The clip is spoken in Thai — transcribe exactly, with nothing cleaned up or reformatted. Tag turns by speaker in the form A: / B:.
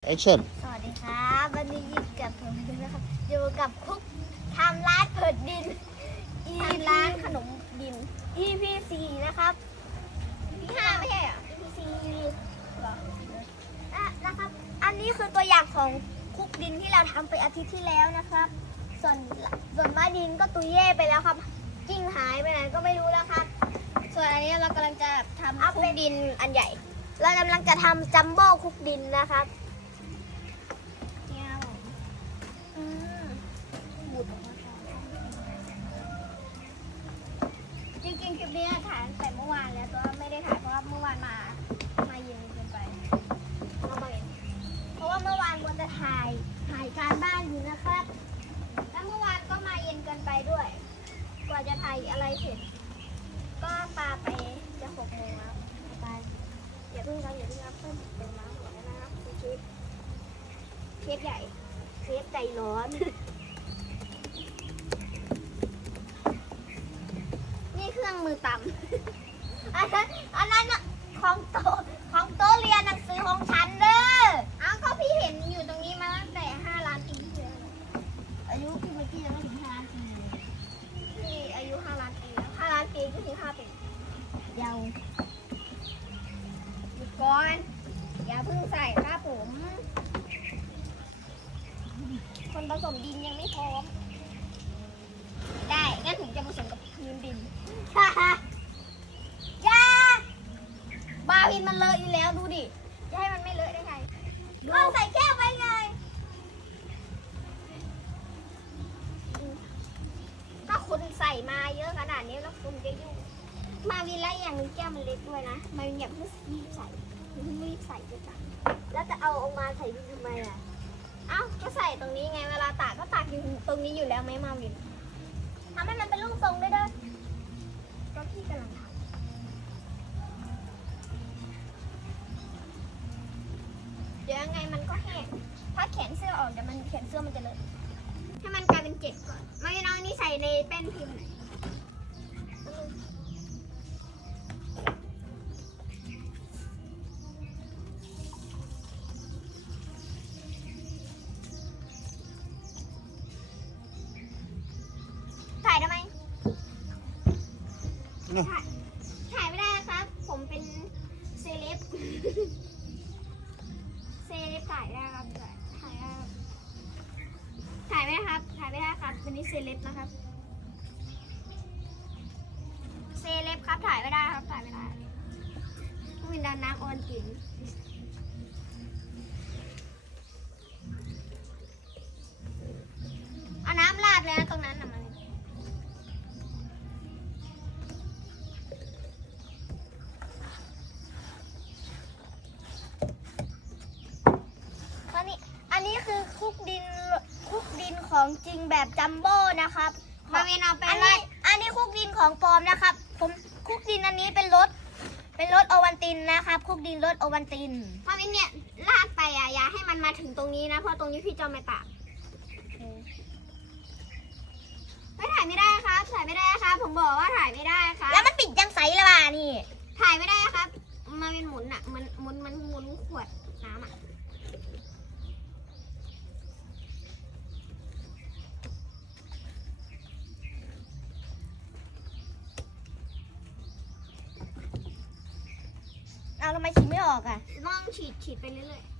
A: action
B: สวัสดีครับวันนี้อยู่กับผมนะครับอยู่กับคุกทำร้านเผิดดิน อี ร้านขนมดิน อี พี สี่นะครับ อี พี ห้าไม่ใช่เหรอ อี พี สี่เหรออ่ะนะครับ อันนี้คือตัวอย่างของคุกดินที่เราทำไปอาทิตย์ที่แล้วนะครับ ส่วนส่วนไม้ดินก็ตุยเย่ไปแล้วครับกิ้งหายไปไหนก็ไม่รู้แล้วครับ ส่วนอันนี้เรากำลังจะทำคุกดินอันใหญ่ เรากำลังจะทำจัมโบ้คุกดินนะครับจริงๆคลิปนี้ถ่ายตั้งแต่เมื่อวานแล้วแต่ว่าไม่ได้ถ่ายเพราะว่าเมื่อวานมามาเย็นเกินไปมาเย็นเพราะว่าเมื่อวานมัวแต่ถ่ายถ่ายการบ้านอยู่นะครับแล้วเมื่อวานก็มาเย็นเกินไปด้วยกว่าจะถ่ายอะไรเสร็จก็ปาไปจะหกโมงแล้วไปอย่าเพิ่งครับอย่าเพิ่งครับเพิ่มเติมน้ำก่อนนะครับเชฟเชฟใหญ่เชฟใจร้อนเครื่องมือตำอันนั้นอันนั้นของโต๊ะของโต๊ะเรียนหนังสือของฉันเด้ออ้าวก็พี่เห็นอยู่ตรงนี้มาตั้งแต่ห้าล้านปีที่แล้วอายุพี่เมื่อกี้ยังไม่ถึงห้าล้านปีพี่อายุห้าล้านปีแล้วห้าล้านปีก็ถึงห้าปียาวหยุดก่อนอย่าเพิ่งใส่ครับผมคนผสมดินยังไม่พร้อมได้งั้นถึงจะผสมกับพื้นดินฮ่าฮ่าจ้าบาวินมันเลอะอยู่แล้วดูดิจะให้มันไม่เลอะได้ไงเอาใส่แก้วไปไงถ้าคุณใส่มาเยอะขนาดนี้แล้วคุณจะยุ่งมาวินแล้วอย่างนึงแก้วมันเล็กด้วยนะมาวินอย่าเพิ่งรีบใส่เพิ่งรีบใส่ด้วยจ้ะแล้วจะเอาออกมาใส่ดินทำไมอ่ะเอ้าก็ใส่ตรงนี้ไงเวลาตากก็ตากอยู่ตรงนี้อยู่แล้วไหมมาวินทำให้มันเป็นรูปทรงได้ด้วยก็พี่กำลังทำเดี๋ยวยังไงมันก็แห้งถ้าแขนเสื้อออกเดี๋ยวมันแขนเสื้อมันจะเลอะให้มันกลายเป็นเกล็ดก่อนไม่น้องนี่ใส่ในแป้นพิมพ์ไหนถ่ายทำไมถ่ายถ่ายไม่ได้นะครับผมเป็นเซเลบเซเลบถ่ายได้ครับถ่ายได้ถ่ายไม่ได้ครับถ่ายไม่ได้ครับวันนี้เซเลบนะครับเซเลบครับถ่ายไม่ได้ครับถ่ายไม่ได้ต้องเป็นดานน้ำออนกินเอาน้ำราดเลยนะตรงนั้นนะมันอันนี้คือคุกดินคุกดินของจริงแบบจัมโบ้นะครับมาเวนเอาไปอันนี้อันนี้คุกดินของปลอมนะครับผมคุกดินอันนี้เป็นรถเป็นรถโอวัลตินนะครับคุกดินรถโอวัลตินมาเวนเนี่ยลากไปอ่ะอย่าให้มันมาถึงตรงนี้นะเพราะตรงนี้พี่จะไม่ตากไม่ถ่ายไม่ได้ครับถ่ายไม่ได้ครับผมบอกว่าถ่ายไม่ได้ครับแล้วมันปิดยังใสละว่ะนี่ถ่ายไม่ได้ครับมาเป็นหมุนอ่ะมันหมุนมันหมุนขวดน้ำอ่ะเอาทำไมฉีดไม่ออกอ่ะต้องฉีดฉีดไปเรื่อยๆ